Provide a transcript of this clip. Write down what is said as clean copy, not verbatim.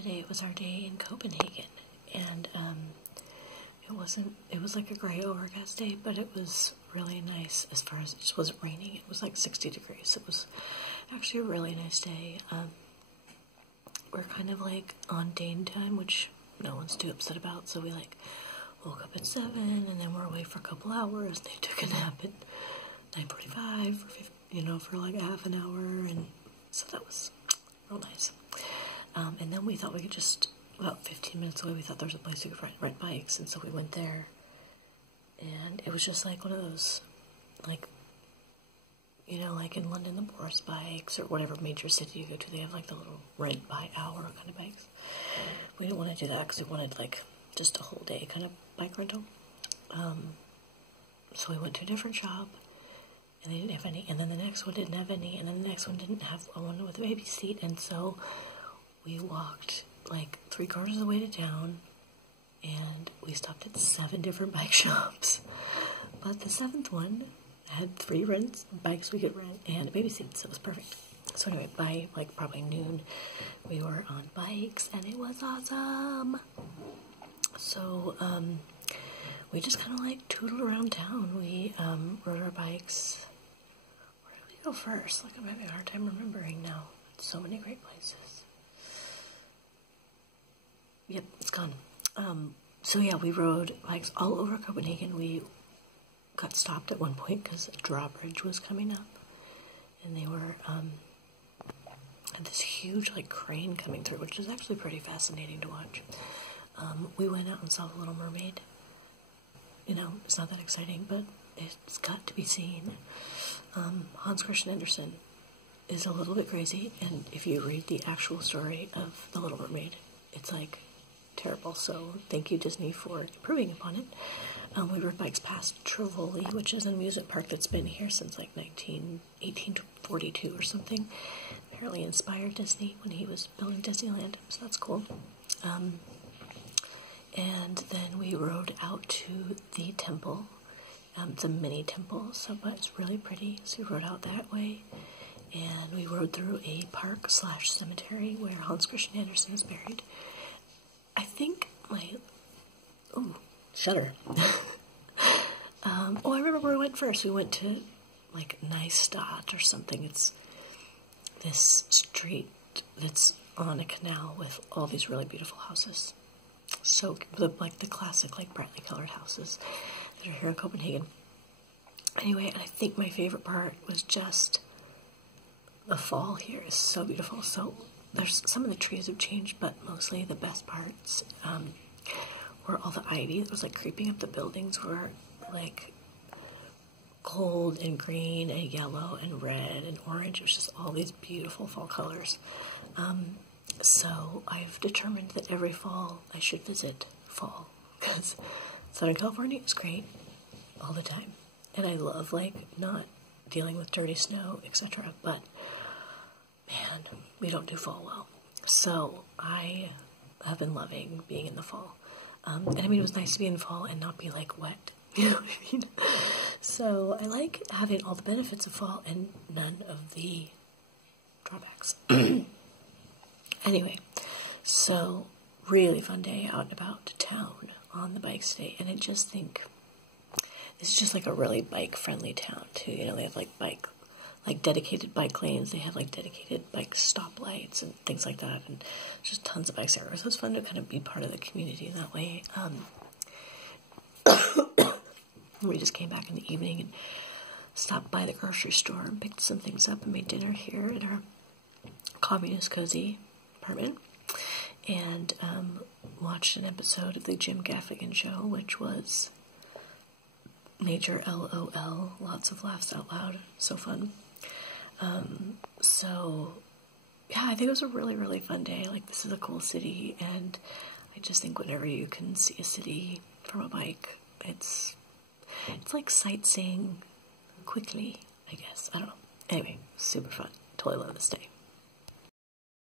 today was our day in Copenhagen, and it was like a gray overcast day, but it was really nice as far as it just wasn't raining. It was like 60 degrees. It was actually a really nice day. We're kind of like on Dane time, which no one's too upset about, so we like woke up at 7, and then we're away for a couple hours. They took a nap at 9:45, for like half an hour, and so that was real nice. And then we thought we could just, about 15 minutes away, we thought there was a place we could rent bikes, and so we went there, and it was just like one of those, like, like in London, the Boris bikes, or whatever major city you go to, they have like the little rent by hour kind of bikes. We didn't want to do that because we wanted like just a whole day kind of bike rental. So we went to a different shop, and they didn't have any, and then the next one didn't have any, and then the next one didn't have one with a baby seat, and so we walked like 3/4 of the way to town, and we stopped at 7 different bike shops, but the 7th one had 3 bikes we could rent and a baby seat, so it was perfect. So anyway, by like probably noon, we were on bikes, and it was awesome. So, we just kind of like tootled around town. We, rode our bikes. Where did we go first? Like, I'm having a hard time remembering now. So many great places. Yep, it's gone. So yeah, we rode bikes all over Copenhagen. We got stopped at one point because a drawbridge was coming up, and they were, had this huge, like, crane coming through, which is actually pretty fascinating to watch. We went out and saw The Little Mermaid. It's not that exciting, but it's got to be seen. Hans Christian Andersen is a little bit crazy, and if you read the actual story of The Little Mermaid, it's, like, terrible, so thank you, Disney, for improving upon it. We rode bikes past Tivoli, which is an amusement park that's been here since, like, 1842 or something. Apparently inspired Disney when he was building Disneyland, so that's cool. And then we rode out to the temple. It's a mini temple, but it's really pretty, so we rode out that way. And we rode through a park/cemetery where Hans Christian Andersen is buried. I think shudder. I remember where we went first. We went to, like, Nystad or something. It's this street that's on a canal with all these really beautiful houses. So, like the classic, like, brightly colored houses that are here in Copenhagen. Anyway, and I think my favorite part was just the fall here is so beautiful. So, there's some of the trees have changed, but mostly the best parts were all the ivy that was, like, creeping up the buildings were, like, gold and green and yellow and red and orange. It was just all these beautiful fall colors. So I've determined that every fall I should visit fall, because Southern California is great all the time, and I love, like, not dealing with dirty snow, etc., but man, we don't do fall well. So I have been loving being in the fall. And I mean, it was nice to be in fall and not be, like, wet. You know what I mean? So I like having all the benefits of fall and none of the drawbacks. Anyway, so really fun day out and about town on the bikes today, and I just think this is just like a really bike-friendly town too. They have like dedicated bike lanes. They have like dedicated bike stoplights and things like that, and just tons of bikes everywhere. So it's fun to kind of be part of the community that way. We just came back in the evening and stopped by the grocery store and picked some things up and made dinner here at our communist cozy apartment, and watched an episode of the Jim Gaffigan Show, which was major LOL, lots of laughs out loud, so fun. So yeah, I think it was a really, really fun day. Like, this is a cool city, and I just think whenever you can see a city from a bike, it's like sightseeing quickly, I guess. I don't know. Anyway, super fun. Totally love this day.